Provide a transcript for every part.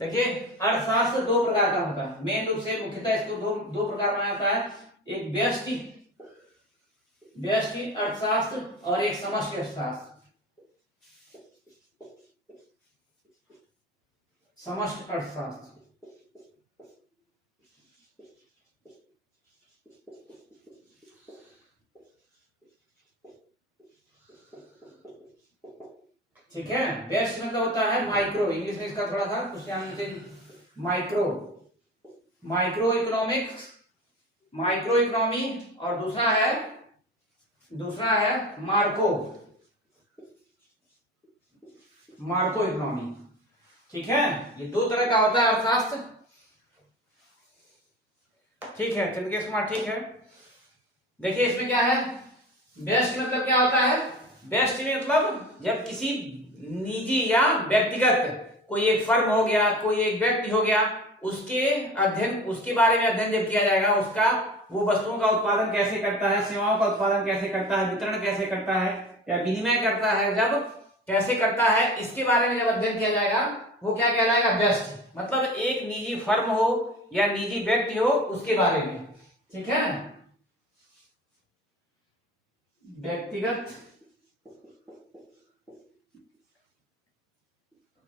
देखिए अर्थशास्त्र दो प्रकार का होता है, मेन रूप से मुख्यतः इसको दो प्रकार में आता है। एक व्यष्टि व्यष्टि अर्थशास्त्र और एक समष्टि अर्थशास्त्र। समष्टि अर्थशास्त्र ठीक है। व्यष्टि मतलब होता है माइक्रो, इंग्लिश में इसका थोड़ा सा कुछ micro, micro economics, micro economy, और दूसरा है मार्को, मार्को इकोनॉमी। ठीक है, ये दो तरह का होता है अर्थशास्त्र। ठीक है चंद्रकेश कुमार, ठीक है। देखिए इसमें क्या है, व्यष्टि मतलब क्या होता है, व्यष्टि में मतलब जब किसी निजी या व्यक्तिगत कोई एक फर्म हो गया, कोई एक व्यक्ति हो गया, उसके बारे में अध्ययन जब किया जाएगा, उसका वो वस्तुओं का उत्पादन कैसे करता है, सेवाओं का उत्पादन कैसे करता है, वितरण कैसे करता है या विनिमय करता है, जब कैसे करता है, इसके बारे में जब अध्ययन किया जाएगा वो क्या कहलाएगा, व्यष्टि। मतलब एक निजी फर्म हो या निजी व्यक्ति हो उसके बारे में। ठीक है, व्यक्तिगत,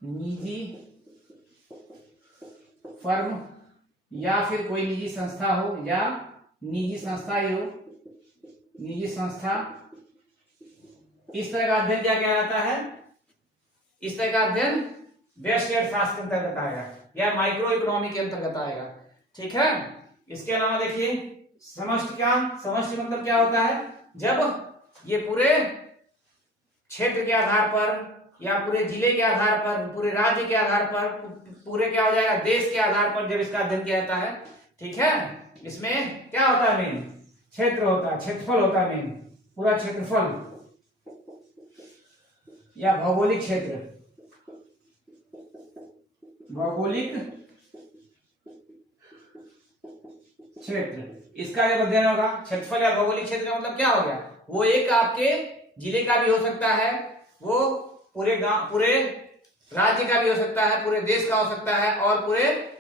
निजी फर्म या फिर कोई निजी संस्था हो, या निजी संस्था ही हो, निजी संस्था, इस तरह का अध्ययन क्या कहलाता है, इस तरह का अध्ययन व्यष्टि अर्थशास्त्र के अंतर्गत आएगा या माइक्रो इकोनॉमी के अंतर्गत आएगा। ठीक है, इसके अलावा देखिए समष्टि मतलब क्या होता है, जब ये पूरे क्षेत्र के आधार पर या पूरे जिले के आधार पर, पूरे राज्य के आधार पर, पूरे क्या हो जाएगा, देश के आधार पर जब इसका अध्ययन किया जाता है। ठीक है, इसमें क्या होता है, मेन क्षेत्र होता है, क्षेत्रफल होता है, मेन पूरा क्षेत्रफल या भौगोलिक क्षेत्र, भौगोलिक क्षेत्र, इसका जब अध्ययन होगा। क्षेत्रफल या भौगोलिक क्षेत्र मतलब क्या हो गया, वो एक आपके जिले का भी हो सकता है, वो पूरे गांव, पूरे राज्य का भी हो सकता है, पूरे देश का हो सकता है, और पूरे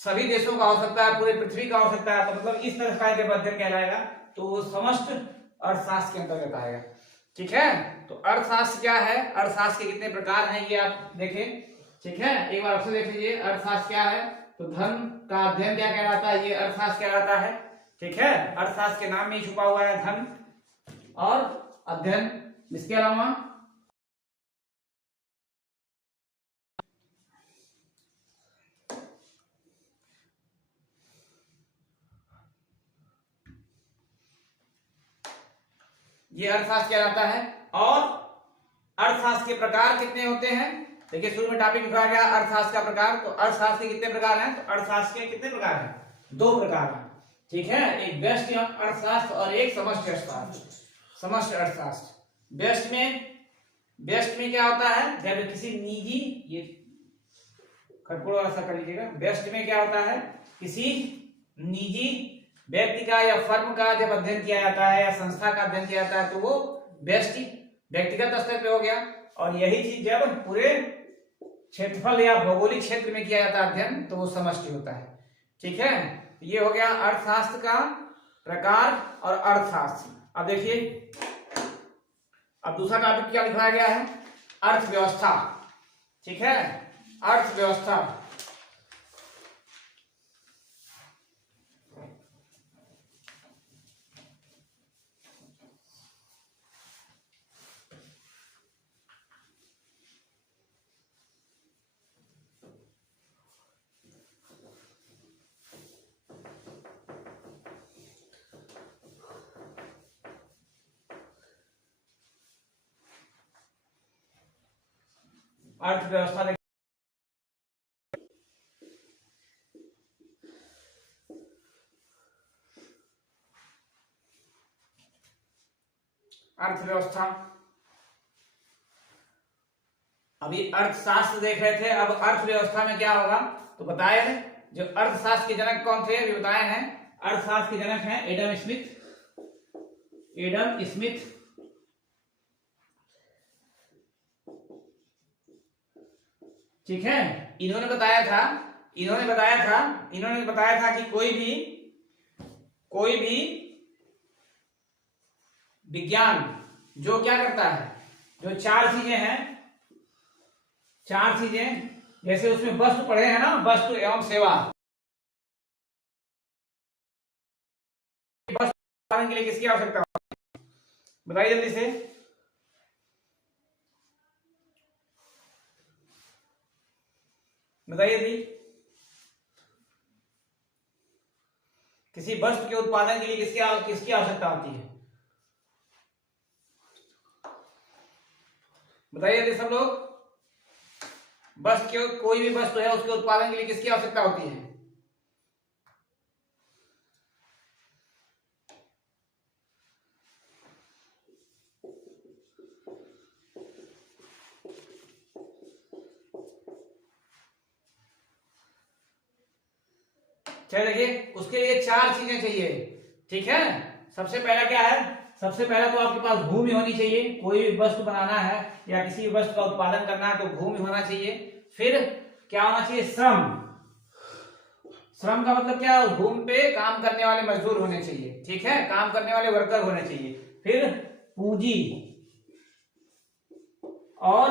सभी देशों का हो सकता है, पूरे पृथ्वी का हो सकता है। तो मतलब इस तरह का जब अध्ययन कहलाएगा तो वो समस्त अर्थशास्त्र के अंतर्गत आएगा। ठीक है, तो अर्थशास्त्र क्या है, अर्थशास्त्र के कितने प्रकार हैं ये आप देखें। ठीक है, एक बार आपसे देख लीजिए अर्थशास्त्र क्या है, तो धन का अध्ययन क्या कहलाता है, ये अर्थशास्त्र कहलाता है। ठीक है, अर्थशास्त्र के नाम में ही छुपा हुआ है धन और अध्ययन। इसके अलावा ये अर्थशास्त्र कहलाता है। और अर्थशास्त्र के प्रकार कितने होते हैं, देखिए शुरू में टॉपिक लिखा गया अर्थशास्त्र का प्रकार, तो अर्थशास्त्र के कितने प्रकार हैं, तो अर्थशास्त्र के कितने प्रकार हैं, दो प्रकार हैं। ठीक है, एक व्यष्टि अर्थशास्त्र और एक समष्टि अर्थशास्त्र। समष्टि अर्थशास्त्र व्यष्टि में क्या होता है, जब किसी निजी, ये खटकोड़ वाला सा कर लीजिएगा, व्यष्टि में क्या होता है, किसी निजी व्यक्ति का या फर्म का जब अध्ययन किया जाता है या संस्था का अध्ययन किया जाता है तो वो व्यष्टि व्यक्तिगत स्तर पे हो गया। और यही चीज जब पूरे क्षेत्रफल या भौगोलिक क्षेत्र में किया जाता है अध्ययन तो वो समष्टि होता है। ठीक है, ये हो गया अर्थशास्त्र का प्रकार और अर्थशास्त्र। अब देखिए अब दूसरा टॉपिक क्या लिखवाया गया है, अर्थव्यवस्था। ठीक है, अर्थव्यवस्था, अर्थव्यवस्था अर्थव्यवस्था। अभी अर्थशास्त्र देख रहे थे, अब अर्थव्यवस्था में क्या होगा, तो बताए हैं जो अर्थशास्त्र के जनक कौन थे, अभी बताए हैं। अर्थशास्त्र के जनक हैं एडम स्मिथ। एडम स्मिथ ठीक है। इन्होंने बताया था कि कोई भी विज्ञान जो क्या करता है, जो चार चीजें जैसे उसमें वस्तु पढ़े हैं ना, वस्तु एवं सेवा, वस्तु उत्पादन के लिए किसकी आवश्यकता होती है? बताइए जल्दी से। बताइए जी, किसी वस्तु के उत्पादन के लिए किसकी आवश्यकता होती है? बताइए जल्दी सब लोग। कोई भी वस्तु है उसके उत्पादन के लिए किसकी आवश्यकता होती है? चलिए देखिए, उसके लिए चार चीजें चाहिए। ठीक है। सबसे पहला क्या है? सबसे पहला तो आपके पास भूमि होनी चाहिए। कोई भी वस्तु बनाना है या किसी भी वस्तु का उत्पादन करना है तो भूमि होना चाहिए। फिर क्या होना चाहिए? श्रम का मतलब क्या है? भूमि पे काम करने वाले मजदूर होने चाहिए। ठीक है, काम करने वाले वर्कर होने चाहिए। फिर पूंजी, और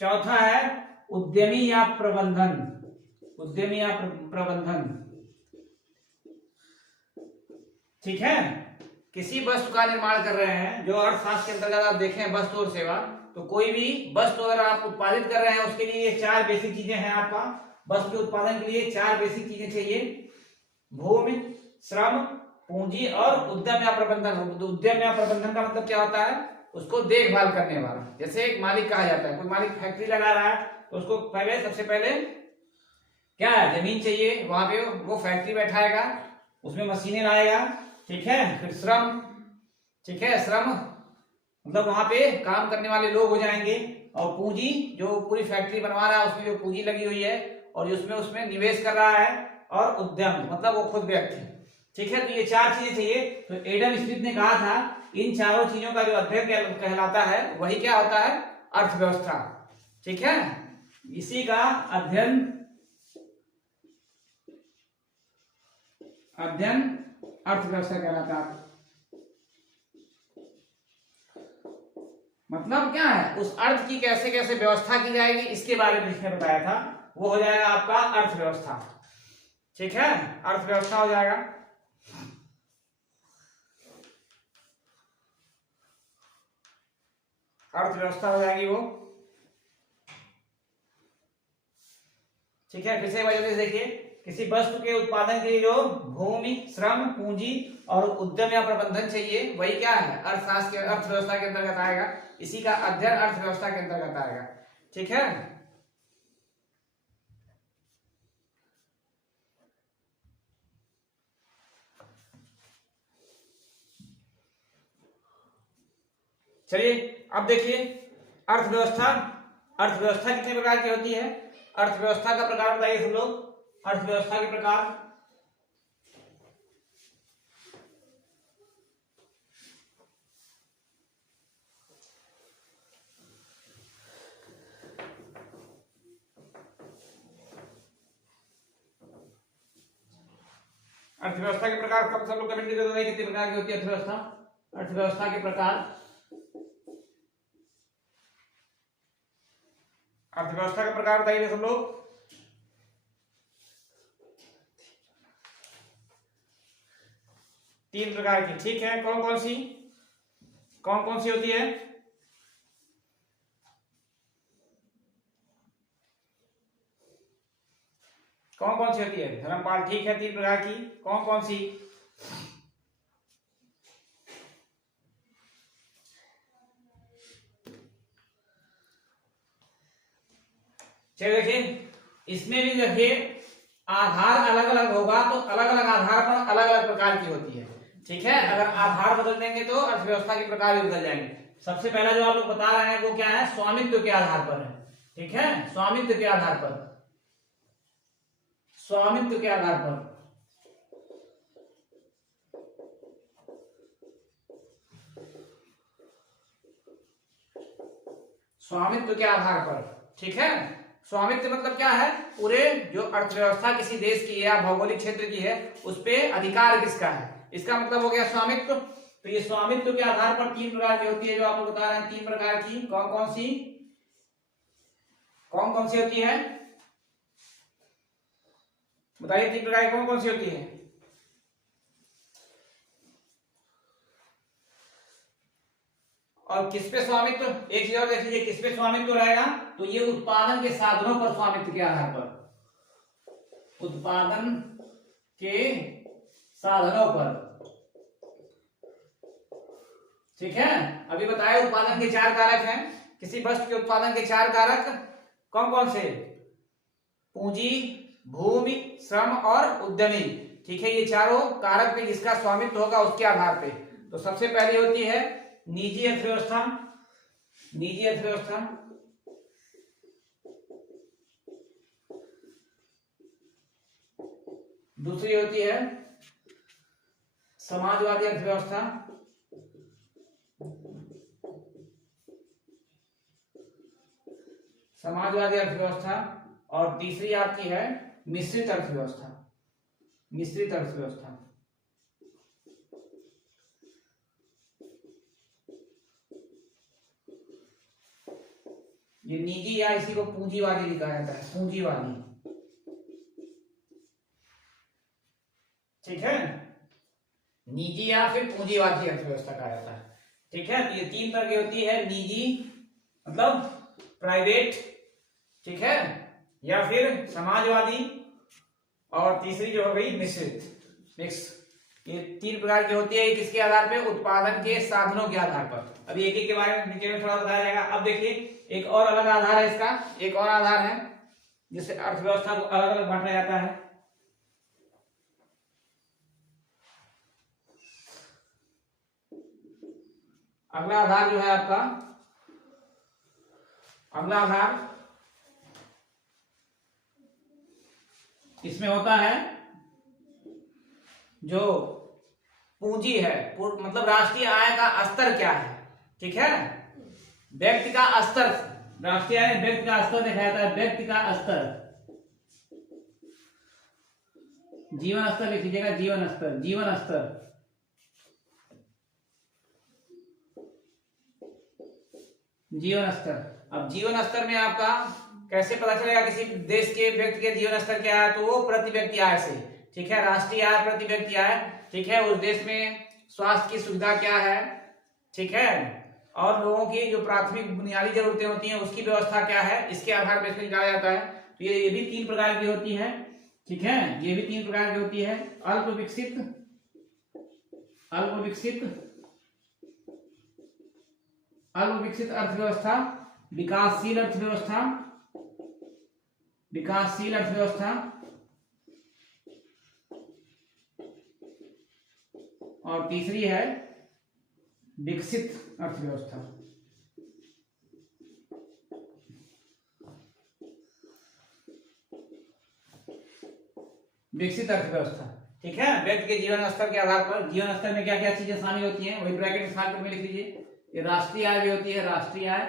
चौथा है उद्यमी या प्रबंधन। ठीक है। किसी वस्तु का निर्माण कर रहे हैं, जो अर्थशास्त्र के अंतर्गत आप देखें वस्तु और सेवा, तो कोई भी वस्तु अगर आप उत्पादित कर रहे हैं उसके लिए ये चार बेसिक चीजें हैं। आपका वस्तु के उत्पादन के लिए चार बेसिक चीजें चाहिए: भूमि, श्रम, पूंजी और उद्यम या प्रबंधन। उद्यम या प्रबंधन का मतलब क्या होता है? उसको देखभाल करने वाला। जैसे एक मालिक कहा जाता है, कोई मालिक फैक्ट्री लगा रहा है तो उसको सबसे पहले क्या है? जमीन चाहिए, वहां पे वो फैक्ट्री बैठाएगा, उसमें मशीनें लाएगा। ठीक है। फिर श्रम, ठीक है, श्रम मतलब वहां पे काम करने वाले लोग हो जाएंगे। और पूंजी, जो पूरी फैक्ट्री बनवा रहा है उसमें जो पूंजी लगी हुई है और उसमें निवेश कर रहा है। और उद्यम मतलब वो खुद व्यक्ति। ठीक है। तो ये चार चीजें चाहिए। तो एडम स्मिथ ने कहा था इन चारों चीजों का जो अध्ययन कहलाता है वही क्या होता है? अर्थव्यवस्था। ठीक है। इसी का अध्ययन अर्थव्यवस्था कहलाता है। मतलब क्या है? उस अर्थ की कैसे कैसे व्यवस्था की जाएगी इसके बारे में इसने बताया था। वो हो जाएगा आपका अर्थव्यवस्था। ठीक है, अर्थव्यवस्था हो जाएगा। अर्थव्यवस्था हो जाएगी वो। ठीक है। फिर से वजह से देखिए, किसी वस्तु के उत्पादन के लिए जो भूमि, श्रम, पूंजी और उद्यम या प्रबंधन चाहिए वही क्या है? अर्थशास्त्र के अर्थव्यवस्था के अंतर्गत आएगा। इसी का अध्ययन अर्थव्यवस्था के अंतर्गत आएगा। ठीक है। चलिए अब देखिए, अर्थव्यवस्था कितने प्रकार की होती है? अर्थव्यवस्था का प्रकार बताइए सब लोग। अर्थव्यवस्था के प्रकार। अर्थव्यवस्था के प्रकार कब सब लोग कमेंट करके बताइए कितने प्रकार की होती है अर्थव्यवस्था। अर्थव्यवस्था के प्रकार। अर्थव्यवस्था के प्रकार बताइए सब लोग। तीन प्रकार की। ठीक है। कौन कौन सी होती है? कौन कौन सी होती है धर्मपाल? ठीक है, तीन प्रकार की। कौन कौन सी? चलिए देखिए, इसमें भी देखिए आधार अलग अलग होगा तो अलग अलग आधार पर अलग अलग प्रकार की होती है। ठीक है। अगर आधार बदल देंगे तो अर्थव्यवस्था के प्रकार भी बदल जाएंगे। सबसे पहला जो आप लोग बता रहे हैं वो क्या है? स्वामित्व के आधार पर है। ठीक है, स्वामित्व के आधार पर। स्वामित्व के आधार पर। स्वामित्व के आधार पर। ठीक है, स्वामित्व मतलब क्या है, पूरे जो अर्थव्यवस्था किसी देश की है या भौगोलिक क्षेत्र की है उस पे अधिकार किसका है, इसका मतलब हो गया स्वामित्व। तो ये स्वामित्व के आधार पर 3 प्रकार की होती है, जो आप लोग बता रहे हैं 3 प्रकार की, कौन कौन सी होती है, बताइए 3 प्रकार की कौन सी होती है। और किस पे स्वामित्व, एक चीज और देख लीजिए, किस पे स्वामित्व रहेगा, तो ये उत्पादन के साधनों पर स्वामित्व के आधार पर, उत्पादन के साधनों पर, ठीक है। अभी बताया उत्पादन के 4 कारक हैं, किसी वस्तु के उत्पादन के 4 कारक कौन कौन से, पूंजी, भूमि, श्रम और उद्यमी, ठीक है। ये चारों कारक पे जिसका स्वामित्व होगा उसके आधार पे, तो सबसे पहली होती है निजी अर्थव्यवस्था, निजी अर्थव्यवस्था, दूसरी होती है समाजवादी अर्थव्यवस्था, समाजवादी अर्थव्यवस्था, और तीसरी आपकी है मिश्रित अर्थव्यवस्था, मिश्रित अर्थव्यवस्था। ये निजी या इसी को पूंजीवादी लिखा जाता है, पूंजीवादी, ठीक है, निजी या फिर पूंजीवादी अर्थव्यवस्था कहा जाता है, ठीक है। तो ये 3 तरह की होती है, निजी मतलब प्राइवेट, ठीक है, या फिर समाजवादी, और तीसरी जो हो गई मिश्रित, मिक्स। ये 3 प्रकार की होती है, किसके आधार पे, उत्पादन के साधनों के आधार पर। अभी एक एक के बारे में नीचे में थोड़ा बताया जाएगा। अब देखिए एक और अलग आधार है इसका, एक और आधार है जिससे अर्थव्यवस्था को अलग अलग बांटा जाता है। अगला आधार जो है आपका, अगला आधार इसमें होता है जो पूंजी है, मतलब राष्ट्रीय आय का स्तर क्या है, ठीक है, व्यक्ति का स्तर, राष्ट्रीय आय व्यक्ति का स्तर दिखाया जाता है, व्यक्ति का स्तर, जीवन स्तर लिख लीजिएगा, जीवन स्तर, जीवन स्तर, जीवन स्तर। अब जीवन स्तर में आपका कैसे पता चलेगा किसी देश के व्यक्ति के जीवन स्तर क्या है, तो वो प्रति व्यक्ति आय से, ठीक है, राष्ट्रीय आय प्रति व्यक्ति आय, ठीक है, उस देश में स्वास्थ्य की सुविधा क्या है, ठीक है, और लोगों की जो प्राथमिक बुनियादी जरूरतें होती हैं उसकी व्यवस्था क्या है, इसके आधार पर इसको निकाला जाता है। तो ये भी 3 प्रकार की होती है, ठीक है, ये भी 3 प्रकार की होती है, अल्प विकसित, अल्प विकसित, अल्प विकसित अर्थव्यवस्था, विकासशील अर्थव्यवस्था, विकासशील अर्थव्यवस्था, और तीसरी है विकसित अर्थव्यवस्था। विकसित अर्थव्यवस्था, ठीक है, व्यक्ति के जीवन स्तर के आधार पर, जीवन स्तर में क्या क्या चीजें शामिल होती हैं वही ब्रैकेट में लिख लीजिए। ये राष्ट्रीय आय भी होती है, राष्ट्रीय आय,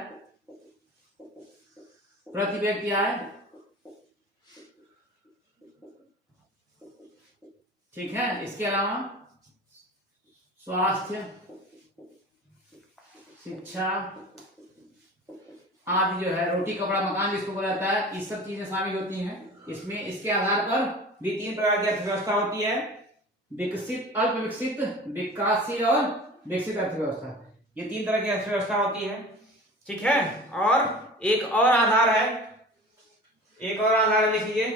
प्रति व्यक्ति आय, ठीक है, इसके अलावा स्वास्थ्य, शिक्षा आदि जो है, रोटी कपड़ा मकान जिसको बोला जाता है, ये सब चीजें शामिल होती हैं इसमें। इसके आधार पर भी 3 प्रकार की अर्थव्यवस्था होती है, विकसित, अल्प विकसित, विकासशील और विकसित अर्थव्यवस्था। ये 3 तरह की अर्थव्यवस्था होती है, ठीक है। और एक और आधार है, एक और आधार लिख लीजिए,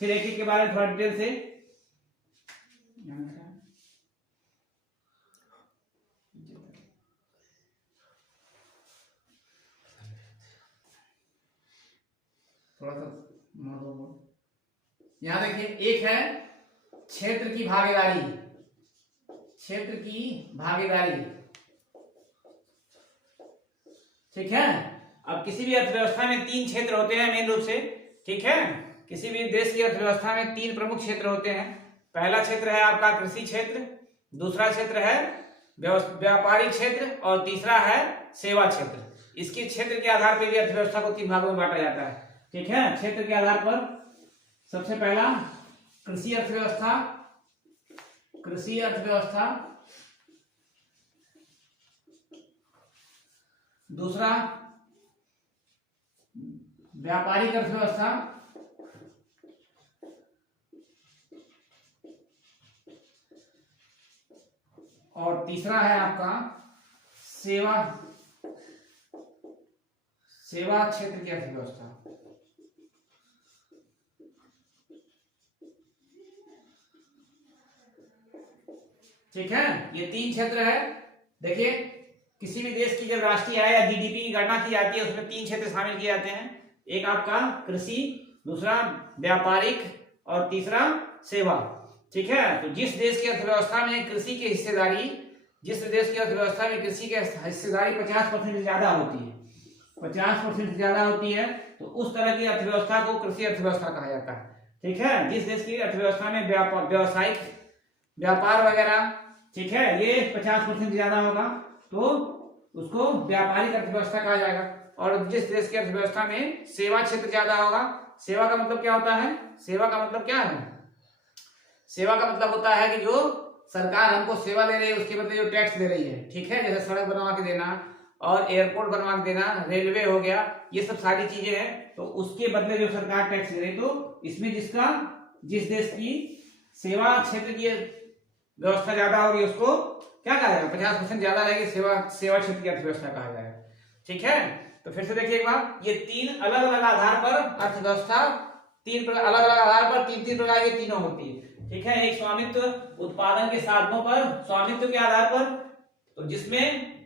फिर एक एक के बारे में थोड़ा डिटेल से। थोड़ा सा यहां देखिए, एक है क्षेत्र की भागीदारी, क्षेत्र की भागीदारी, ठीक है। अब किसी भी अर्थव्यवस्था में 3 क्षेत्र होते हैं मेन रूप से, ठीक है, किसी भी देश की अर्थव्यवस्था में 3 प्रमुख क्षेत्र होते हैं। पहला क्षेत्र है आपका कृषि क्षेत्र, दूसरा क्षेत्र है व्यापारिक क्षेत्र, और तीसरा है सेवा क्षेत्र। इसके क्षेत्र के आधार पर भी अर्थव्यवस्था को 3 भागों में बांटा जाता है। ठीक है। क्षेत्र के आधार पर सबसे पहला कृषि अर्थव्यवस्था, कृषि अर्थव्यवस्था, दूसरा व्यापारिक अर्थव्यवस्था, और तीसरा है आपका सेवा, सेवा क्षेत्र की अर्थव्यवस्था। ठीक है, ये 3 क्षेत्र है। देखिए किसी भी देश की जब राष्ट्रीय आय या जीडीपी की गणना की जाती है उसमें 3 क्षेत्र शामिल किए जाते हैं। एक आपका कृषि, दूसरा व्यापारिक और तीसरा सेवा। ठीक है, तो जिस देश की अर्थव्यवस्था में कृषि की हिस्सेदारी, जिस देश की अर्थव्यवस्था में कृषि की हिस्सेदारी 50% से ज्यादा होती है, 50% से ज्यादा होती है, तो उस तरह की अर्थव्यवस्था को कृषि अर्थव्यवस्था कहा जाता है। ठीक है, जिस देश की अर्थव्यवस्था में व्यावसायिक व्यापार वगैरह, ठीक है, ये 50% ज्यादा होगा तो उसको व्यापारिक अर्थव्यवस्था कहा जाएगा। और जिस देश की अर्थव्यवस्था में सेवा क्षेत्र ज्यादा होगा, सेवा का मतलब क्या होता है, सेवा का मतलब क्या है, सेवा का मतलब होता है कि जो सरकार हमको सेवा दे रही है उसके बदले जो टैक्स दे रही है। ठीक है, जैसे सड़क बनवा के देना और एयरपोर्ट बनवा के देना, रेलवे हो गया, ये सब सारी चीजें हैं, तो उसके बदले जो सरकार टैक्स दे रही, तो इसमें जिस देश की सेवा क्षेत्र की व्यवस्था ज्यादा होगी उसको क्या कहा जाएगा, 50% ज्यादा रहेगी, सेवा क्षेत्र की अर्थव्यवस्था कहा जाएगा। ठीक है, तो फिर से देखिए एक बार, ये 3 अलग अलग आधार पर अर्थव्यवस्था, 3 अलग अलग आधार पर 3 प्रकार की तीनों होती है। ठीक है, एक स्वामित्व उत्पादन के साधनों पर, स्वामित्व के आधार पर, तो जिसमें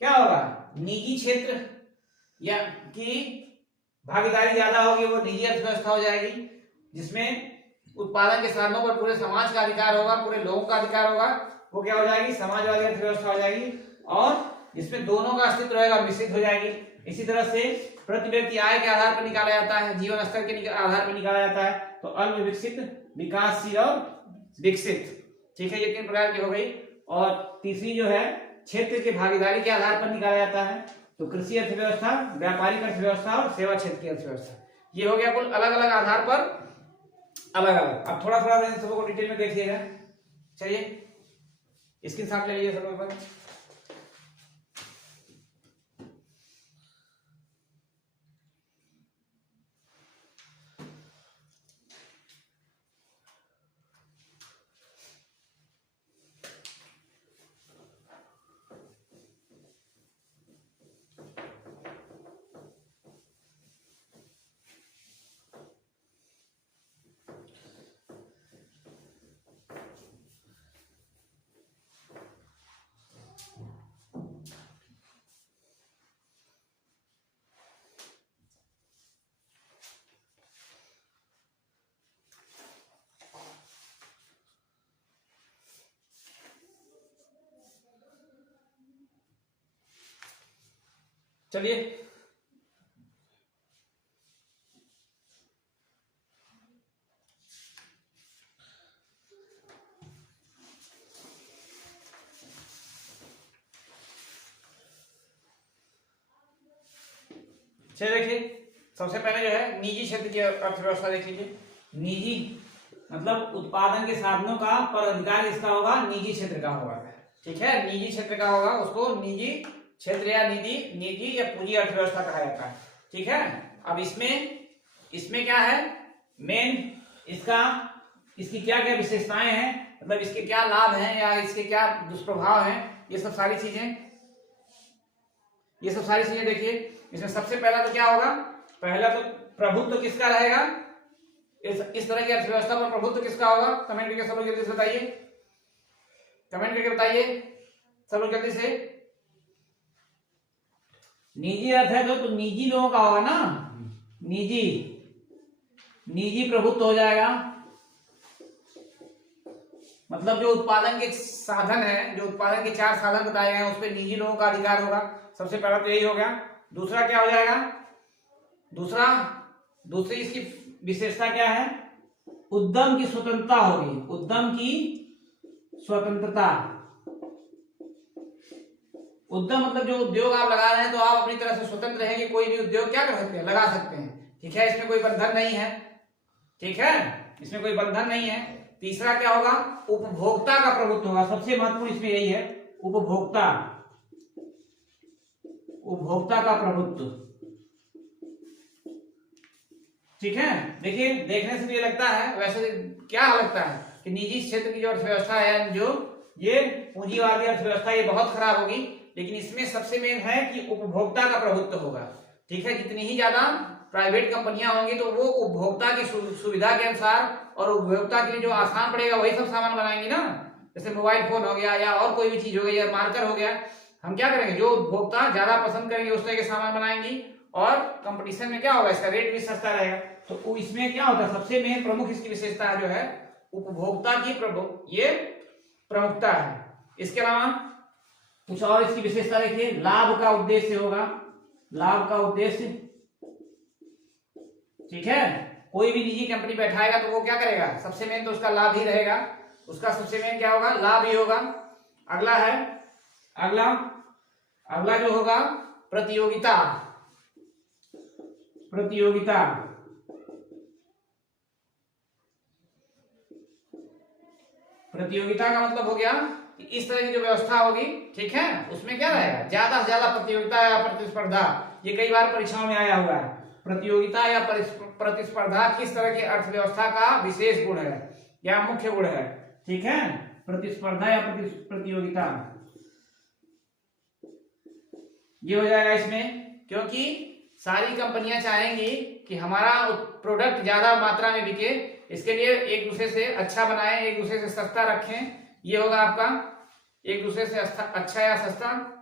क्या होगा, निजी क्षेत्र या की भागीदारी ज्यादा होगी वो निजी अर्थव्यवस्था हो जाएगी। जिसमें उत्पादन के साधनों पर पूरे समाज का अधिकार होगा, पूरे लोगों का अधिकार होगा, वो क्या हो जाएगी, समाजवादी अर्थव्यवस्था हो जाएगी। और जिसमें दोनों का अस्तित्व रहेगा, मिश्रित हो जाएगी। इसी तरह से प्रति व्यक्ति आय के आधार पर निकाला जाता है, जीवन स्तर के आधार पर निकाला जाता है, तो अल्प विकसित, विकासशील और विकसित। ठीक है, ये 3 प्रकार की हो गई। और तीसरी जो है क्षेत्र के भागीदारी के आधार पर निकाला जाता है, तो कृषि अर्थव्यवस्था, व्यापारिक अर्थव्यवस्था और सेवा क्षेत्र की अर्थव्यवस्था। ये हो गया कुल अलग अलग आधार पर अलग अलग। अब थोड़ा थोड़ा सबको डिटेल में देखिएगा। चलिए स्क्रीन शॉट ले लीजिए सब लोग। चलिए देखिए, सबसे पहले जो है निजी क्षेत्र की अर्थव्यवस्था देख लीजिए। निजी मतलब उत्पादन के साधनों का पर अधिकार इसका होगा, निजी क्षेत्र का होगा। ठीक है, निजी क्षेत्र का होगा, उसको निजी क्षेत्र या निजी या पूंजी अर्थव्यवस्था कहा जाता है। ठीक है, अब इसमें क्या है मेन, इसकी क्या क्या विशेषताएं हैं, मतलब इसके क्या लाभ हैं या इसके क्या दुष्प्रभाव हैं, ये सब सारी चीजें देखिए। इसमें सबसे पहला तो क्या होगा, पहला तो प्रभुत्व किसका रहेगा, इस तरह की अर्थव्यवस्था पर प्रभुत्व किसका होगा। कमेंट करके सब लोग जल्दी से बताइए, कमेंट करके बताइए सब लोग जल्दी से। निजी अर्थ है तो निजी लोगों का होगा ना, निजी प्रभुत्व हो जाएगा। मतलब जो उत्पादन के साधन है, जो उत्पादन के 4 साधन बताए गए हैं उस पर निजी लोगों का अधिकार होगा। सबसे पहला तो यही हो गया। दूसरा क्या हो जाएगा, दूसरी इसकी विशेषता क्या है, उद्यम की स्वतंत्रता होगी, उद्यम की स्वतंत्रता। उद्यम मतलब जो उद्योग आप लगा रहे हैं तो आप अपनी तरह से स्वतंत्र हैं कि कोई भी उद्योग क्या कर सकते हैं, लगा सकते हैं। ठीक है, इसमें कोई बंधन नहीं है, ठीक है, इसमें कोई बंधन नहीं है। तीसरा क्या होगा, उपभोक्ता का प्रभुत्व होगा, सबसे महत्वपूर्ण इसमें यही है, उपभोक्ता, उपभोक्ता का प्रभुत्व। ठीक है, देखिए देखने से ये लगता है, वैसे क्या लगता है कि निजी क्षेत्र की जो अर्थव्यवस्था है, जो ये पूंजीवादी अर्थव्यवस्था, ये बहुत खराब होगी, लेकिन इसमें सबसे मेन है कि उपभोक्ता का प्रभुत्व होगा। ठीक है, जितनी ही ज्यादा प्राइवेट कंपनियां होंगी तो वो उपभोक्ता की सुविधा के अनुसार और उपभोक्ता के लिए जो आसान पड़ेगा वही सब सामान बनाएंगी ना। जैसे मोबाइल फोन हो गया या और कोई भी चीज हो गई या मार्कर हो गया, हम क्या करेंगे, जो उपभोक्ता ज्यादा पसंद करेंगे उस तरह के सामान बनाएंगी और कंपटीशन में क्या होगा, इसका रेट भी सस्ता रहेगा। तो इसमें क्या होता है, सबसे मेन प्रमुख इसकी विशेषता जो है उपभोक्ता की ये प्रमुखता है। इसके अलावा कुछ और इसकी विशेषता देखिए, लाभ का उद्देश्य होगा, लाभ का उद्देश्य। ठीक है, कोई भी निजी कंपनी बैठाएगा तो वो क्या करेगा, सबसे मेन तो उसका लाभ ही रहेगा, उसका सबसे मेन क्या होगा, लाभ ही होगा। अगला है, अगला जो होगा प्रतियोगिता, प्रतियोगिता, प्रतियोगिता का मतलब हो गया कि इस तरह की जो व्यवस्था होगी, ठीक है, उसमें क्या रहेगा, ज्यादा से ज्यादा प्रतियोगिता या प्रतिस्पर्धा। ये कई बार परीक्षाओं में आया हुआ है, प्रतियोगिता या प्रतिस्पर्धा किस तरह की अर्थव्यवस्था का विशेष गुण है या मुख्य गुण है। ठीक है, प्रतिस्पर्धा या प्रतियोगिता, ये हो जाएगा इसमें, क्योंकि सारी कंपनियां चाहेंगी कि हमारा प्रोडक्ट ज्यादा मात्रा में बिके, इसके लिए एक दूसरे से अच्छा बनाएं, एक दूसरे से सस्ता रखें। ये होगा आपका एक दूसरे से अच्छा या सस्ता।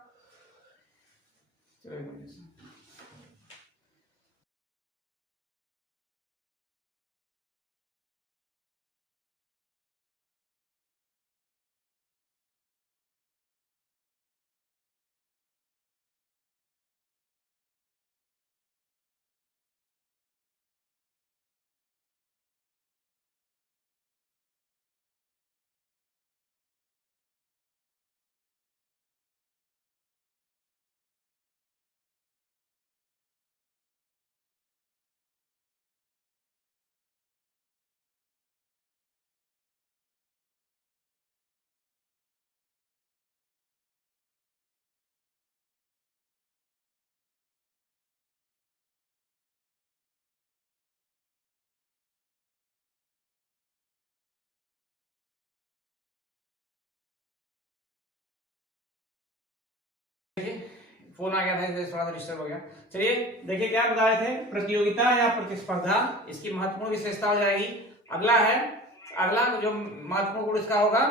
फोन आ गया था इसलिए थोड़ा सा डिस्टर्ब हो गया। चलिए देखिए क्या बता रहे थे, प्रतियोगिता या प्रतिस्पर्धा, इसकी महत्वपूर्ण विशेषता हो जाएगी। अगला है, अगला जो महत्वपूर्ण गुण इसका होगा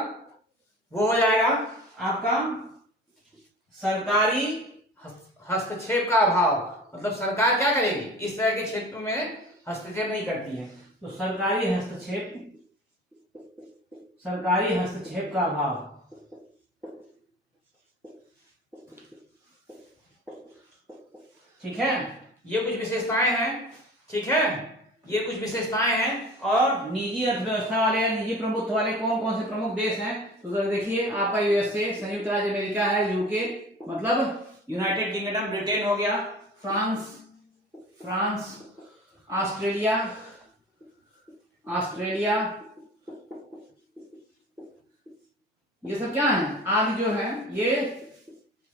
वो हो जाएगा आपका सरकारी हस्तक्षेप का अभाव। मतलब सरकार क्या करेगी, इस तरह के क्षेत्रों में हस्तक्षेप नहीं करती है, तो सरकारी हस्तक्षेप का अभाव। ठीक है, ये कुछ विशेषताएं हैं। ठीक है, ये कुछ विशेषताएं हैं। और निजी अर्थव्यवस्था वाले या निजी प्रभुत्व वाले कौन कौन से प्रमुख देश हैं, तो देखिए आपका यूएसए, संयुक्त राज्य अमेरिका है, यूके मतलब यूनाइटेड किंगडम, ब्रिटेन हो गया, फ्रांस, ऑस्ट्रेलिया, ये सब क्या है, आदि जो है ये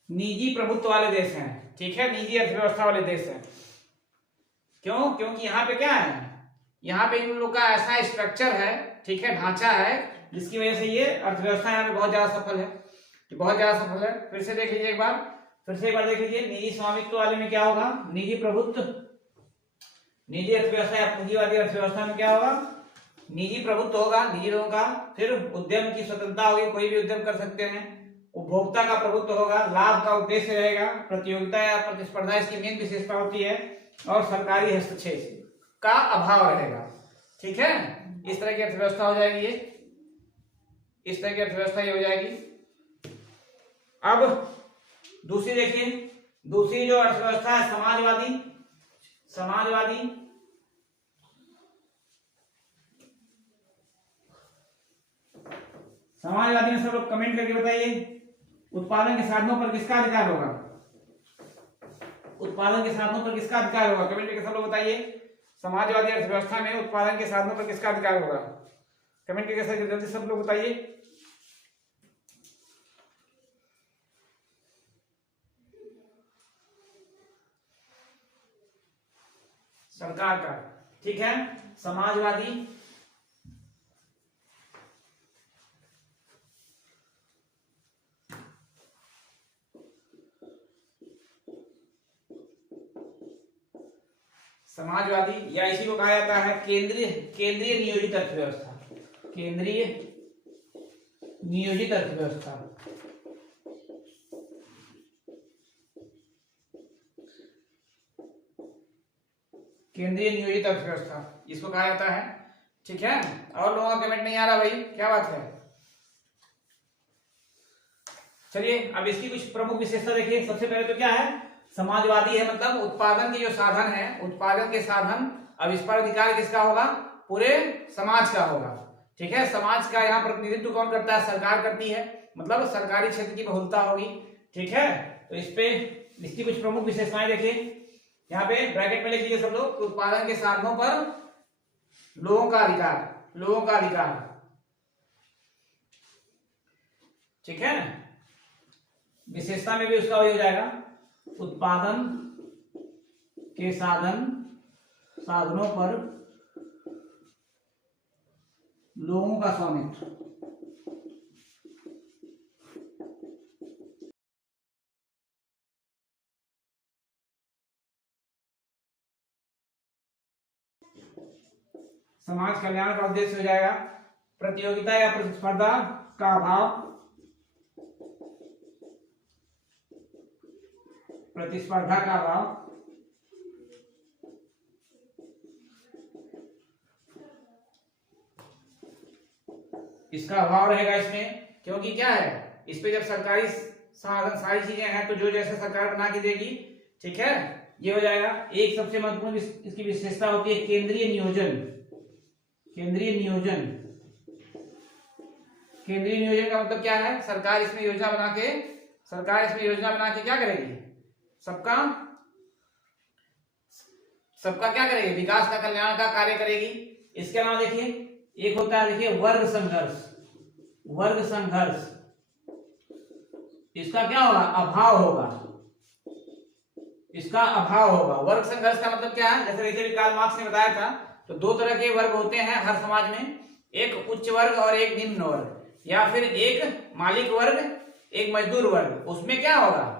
निजी प्रभुत्व वाले देश हैं। ठीक है, निजी अर्थव्यवस्था वाले देश हैं। क्यों, क्योंकि यहाँ पे क्या है, यहाँ पे इन लोग का ऐसा स्ट्रक्चर है, ठीक है, ढांचा है, जिसकी वजह से ये अर्थव्यवस्था यहाँ पे बहुत ज्यादा सफल है, बहुत ज्यादा सफल है। फिर से देख लीजिए एक बार, देख लीजिए, निजी स्वामित्व वाले में क्या होगा, निजी प्रभुत्व, निजी अर्थव्यवस्था या पूंजीवादी अर्थव्यवस्था में क्या होगा, निजी प्रभुत्व होगा, निजी लोगों का। फिर उद्यम की स्वतंत्रता होगी, कोई भी उद्यम कर सकते हैं। उपभोक्ता का प्रभुत्व होगा, लाभ का उद्देश्य रहेगा, प्रतियोगिता या प्रतिस्पर्धा इसकी मेन विशेषता होती है, और सरकारी हस्तक्षेप का अभाव रहेगा। ठीक है, इस तरह की अर्थव्यवस्था हो जाएगी ये, इस तरह की अर्थव्यवस्था ये हो जाएगी। अब दूसरी देखिए, दूसरी जो अर्थव्यवस्था है समाजवादी, समाजवादी में सब लोग कमेंट करके बताइए, उत्पादन के साधनों पर किसका अधिकार होगा, उत्पादन के साधनों पर किसका अधिकार होगा, कमेंट करके सब लोग बताइए। समाजवादी अर्थव्यवस्था में उत्पादन के साधनों पर किसका अधिकार होगा? कमेंट करके सर जल्दी सब लोग बताइए। सरकार का, ठीक है। समाजवादी या इसी को कहा जाता है केंद्रीय नियोजित अर्थव्यवस्था। केंद्रीय नियोजित अर्थव्यवस्था। केंद्रीय नियोजित अर्थव्यवस्था इसको कहा जाता है, ठीक है। और लोगों का कमेंट नहीं आ रहा भाई, क्या बात है? चलिए अब इसकी कुछ प्रमुख विशेषता देखिए। सबसे पहले तो क्या है, समाजवादी है मतलब उत्पादन के जो साधन है, उत्पादन के साधन, अब इस पर अधिकार किसका होगा? पूरे समाज का होगा, ठीक है। समाज का यहाँ प्रतिनिधित्व कौन करता है? सरकार करती है, मतलब सरकारी क्षेत्र की बहुलता होगी, ठीक है। तो इस पे इसकी कुछ प्रमुख विशेषताएं देखिए, यहाँ पे ब्रैकेट में लिख लीजिए सब लोग। उत्पादन के साधनों पर लोगों का अधिकार, लोगों का अधिकार, ठीक है। विशेषता में भी उसका वही हो जाएगा, उत्पादन के साधनों पर लोगों का स्वामित्व। समाज कल्याण का उद्देश्य हो जाएगा प्रतियोगिता या प्रतिस्पर्धा का अभाव, प्रतिस्पर्धा का अभाव, इसका अभाव रहेगा इसमें, क्योंकि क्या है, इस पे जब सरकारी साधन सारी चीजें हैं तो जो जैसे सरकार बना के देगी, ठीक है, ये हो जाएगा। एक सबसे महत्वपूर्ण इसकी विशेषता होती है केंद्रीय नियोजन। केंद्रीय नियोजन, केंद्रीय नियोजन का मतलब क्या है? सरकार इसमें योजना बना के क्या करेगी? सबका क्या करेगी? विकास का, कल्याण का कार्य करेगी। इसके अलावा देखिए एक होता है, देखिए वर्ग संघर्ष। वर्ग संघर्ष इसका क्या होगा? अभाव होगा, इसका अभाव होगा। वर्ग संघर्ष का मतलब क्या है? जैसे देखिए कार्ल मार्क्स ने बताया था, तो दो तरह के वर्ग होते हैं हर समाज में, एक उच्च वर्ग और एक निम्न वर्ग, या फिर एक मालिक वर्ग, एक मजदूर वर्ग। उसमें क्या होगा?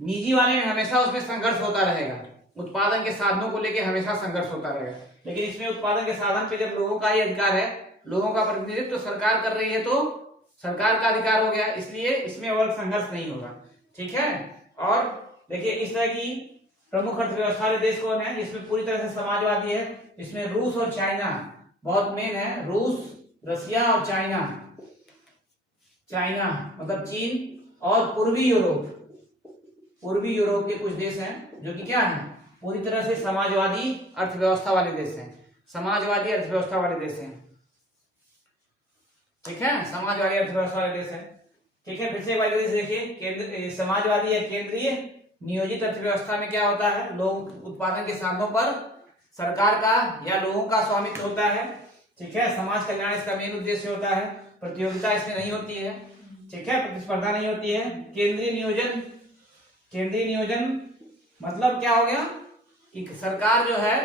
निजी वाले में हमेशा उसमें संघर्ष होता रहेगा, उत्पादन के साधनों को लेकर हमेशा संघर्ष होता रहेगा। लेकिन इसमें उत्पादन के साधन पे जब लोगों का ही अधिकार है, लोगों का प्रतिनिधित्व तो सरकार कर रही है, तो सरकार का अधिकार हो गया, इसलिए इसमें वर्ग संघर्ष नहीं होगा, ठीक है। और देखिए इस तरह की प्रमुख अर्थव्यवस्था वाले देश कौन है जिसमें पूरी तरह से समाजवादी है? इसमें रूस और चाइना बहुत मेन है। रूस, रसिया और चाइना। चाइना मतलब चीन, और पूर्वी यूरोप के कुछ देश हैं जो कि क्या है? पूरी तरह से समाजवादी अर्थव्यवस्था वाले देश हैं, समाजवादी अर्थव्यवस्था वाले देश हैं, ठीक है, समाजवादी अर्थव्यवस्था वाले देश हैं, ठीक है। फिर से एक बार देखिए, समाजवादी या केंद्रीय नियोजित अर्थव्यवस्था में क्या होता है? लोग उत्पादन के साधनों पर सरकार का या लोगों का स्वामित्व होता है, ठीक है। समाज कल्याण इसका मेन उद्देश्य होता है, प्रतियोगिता इसमें नहीं होती है, ठीक है, प्रतिस्पर्धा नहीं होती है। केंद्रीय नियोजन मतलब क्या हो गया कि सरकार जो है,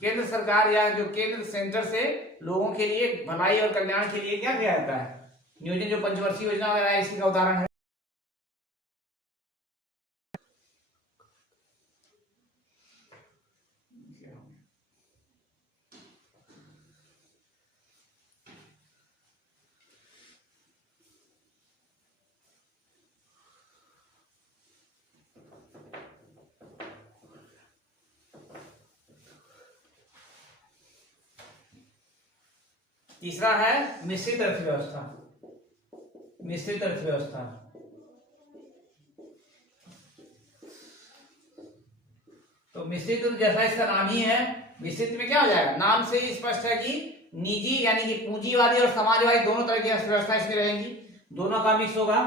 केंद्र सरकार या जो केंद्र सेंटर से लोगों के लिए भलाई और कल्याण के लिए क्या किया जाता है? नियोजन। जो पंचवर्षीय योजना वगैरह है इसी का उदाहरण है। तीसरा है मिश्रित अर्थव्यवस्था। मिश्रित अर्थव्यवस्था तो मिश्रित जैसा इसका नाम ही है, मिश्रित में क्या हो जाएगा? नाम से ही स्पष्ट है कि निजी यानी कि पूंजीवादी और समाजवादी दोनों तरह की अर्थव्यवस्था इसमें रहेंगी, दोनों का मिक्स होगा।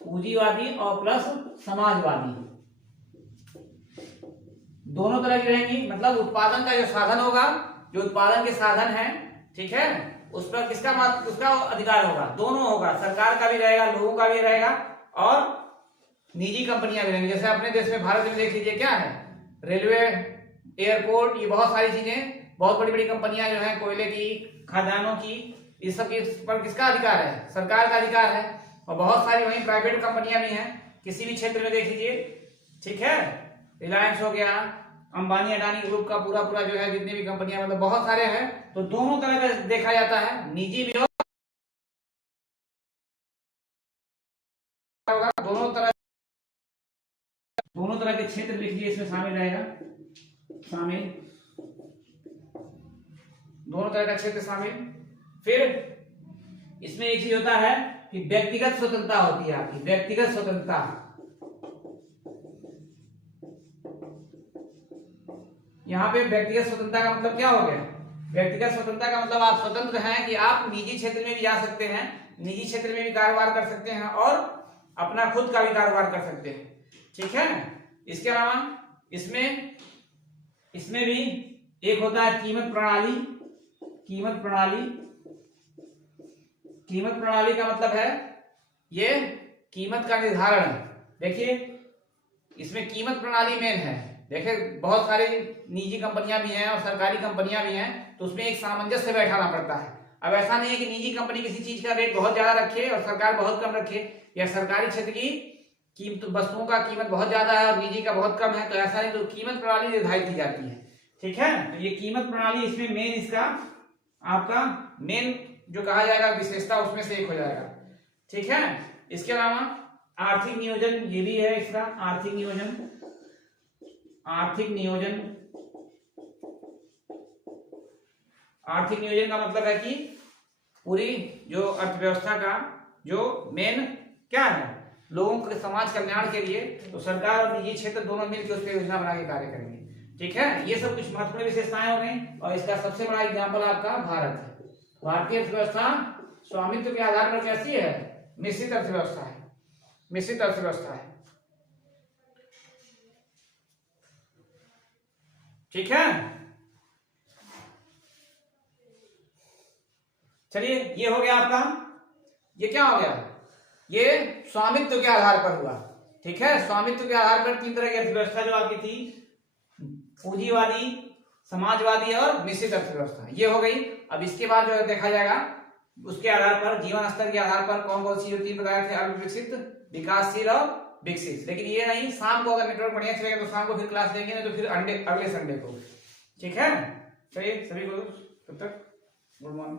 पूंजीवादी और प्लस समाजवादी, दोनों तरह की रहेंगी, मतलब उत्पादन का जो साधन होगा, जो उत्पादन के साधन है, ठीक है, उस पर उसका अधिकार होगा, दोनों होगा, सरकार का भी रहेगा, लोगों का भी रहेगा और निजी कंपनियां भी रहेंगी। जैसे अपने देश में, भारत में देख लीजिए क्या है, रेलवे, एयरपोर्ट, ये बहुत सारी चीजें, बहुत बड़ी बड़ी कंपनियां जो है कोयले की, खदानों की, इस सब के पर किसका अधिकार है? सरकार का अधिकार है। और बहुत सारी वहीं प्राइवेट कंपनियां भी हैं, किसी भी क्षेत्र में देख लीजिए, ठीक है, रिलायंस हो गया, अंबानी अडानी ग्रुप का पूरा पूरा जो है जितनी भी कंपनियां, मतलब बहुत सारे हैं। तो दोनों तरह का देखा जाता है, निजी भी होगा, दोनों तरह के क्षेत्र लिख लीजिए, इसमें शामिल रहेगा, शामिल, दोनों तरह का क्षेत्र शामिल। फिर इसमें एक चीज होता है कि व्यक्तिगत स्वतंत्रता होती है आपकी, व्यक्तिगत स्वतंत्रता। यहाँ पे व्यक्तिगत स्वतंत्रता का मतलब क्या हो गया? व्यक्तिगत स्वतंत्रता का मतलब आप स्वतंत्र हैं कि आप निजी क्षेत्र में भी जा सकते हैं, निजी क्षेत्र में भी कारोबार कर सकते हैं और अपना खुद का भी कारोबार कर सकते हैं, ठीक है। इसके अलावा इसमें भी एक होता है कीमत प्रणाली। कीमत प्रणाली, कीमत प्रणाली का मतलब है ये कीमत का निर्धारण। देखिए इसमें कीमत प्रणाली मेन है। देखिए बहुत सारी निजी कंपनियां भी हैं और सरकारी कंपनियां भी हैं, तो उसमें एक सामंजस्य बैठाना पड़ता है। अब ऐसा नहीं है कि निजी कंपनी किसी चीज का रेट बहुत ज्यादा रखे और सरकार बहुत कम रखे, या सरकारी क्षेत्र की कीमत, वस्तुओं का कीमत बहुत ज्यादा है और निजी का बहुत कम है, तो ऐसा नहीं, तो कीमत प्रणाली निर्धारित की जाती है, ठीक है। तो ये कीमत प्रणाली, इसमें मेन इसका आपका मेन जो कहा जाएगा विशेषता, उसमें से एक हो जाएगा, ठीक है। इसके अलावा आर्थिक नियोजन, ये भी है इसका आर्थिक नियोजन। आर्थिक नियोजन, आर्थिक नियोजन का मतलब है कि पूरी जो अर्थव्यवस्था का जो मेन क्या है, लोगों के समाज कल्याण के लिए, तो सरकार और निजी क्षेत्र दोनों मिलकर उस पर योजना बना के कार्य करेंगे, ठीक है। ये सब कुछ महत्वपूर्ण विशेषताएं हो गई और इसका सबसे बड़ा एग्जाम्पल आपका भारत है। भारतीय अर्थव्यवस्था स्वामित्व के आधार पर कैसी है? मिश्रित अर्थव्यवस्था है, मिश्रित अर्थव्यवस्था है, ठीक है। चलिए ये हो गया आपका, ये क्या हो गया? ये स्वामित्व के आधार पर हुआ, ठीक है। स्वामित्व के आधार पर तीन तरह की अर्थव्यवस्था जो आपकी थी, पूंजीवादी, समाजवादी और मिश्रित अर्थव्यवस्था, ये हो गई। अब इसके बाद जो देखा जाएगा उसके आधार पर, जीवन स्तर के आधार पर कौन कौन सी जो तीन प्रकार थे, अल्प विकसित, विकासशील और विकसित। लेकिन ये नहीं, शाम को अगर नेटवर्क बढ़िया चलेगा तो शाम को फिर क्लास देंगे, नहीं तो फिर अगले संडे को, ठीक है। चलिए सभी को तब तक गुड मॉर्निंग।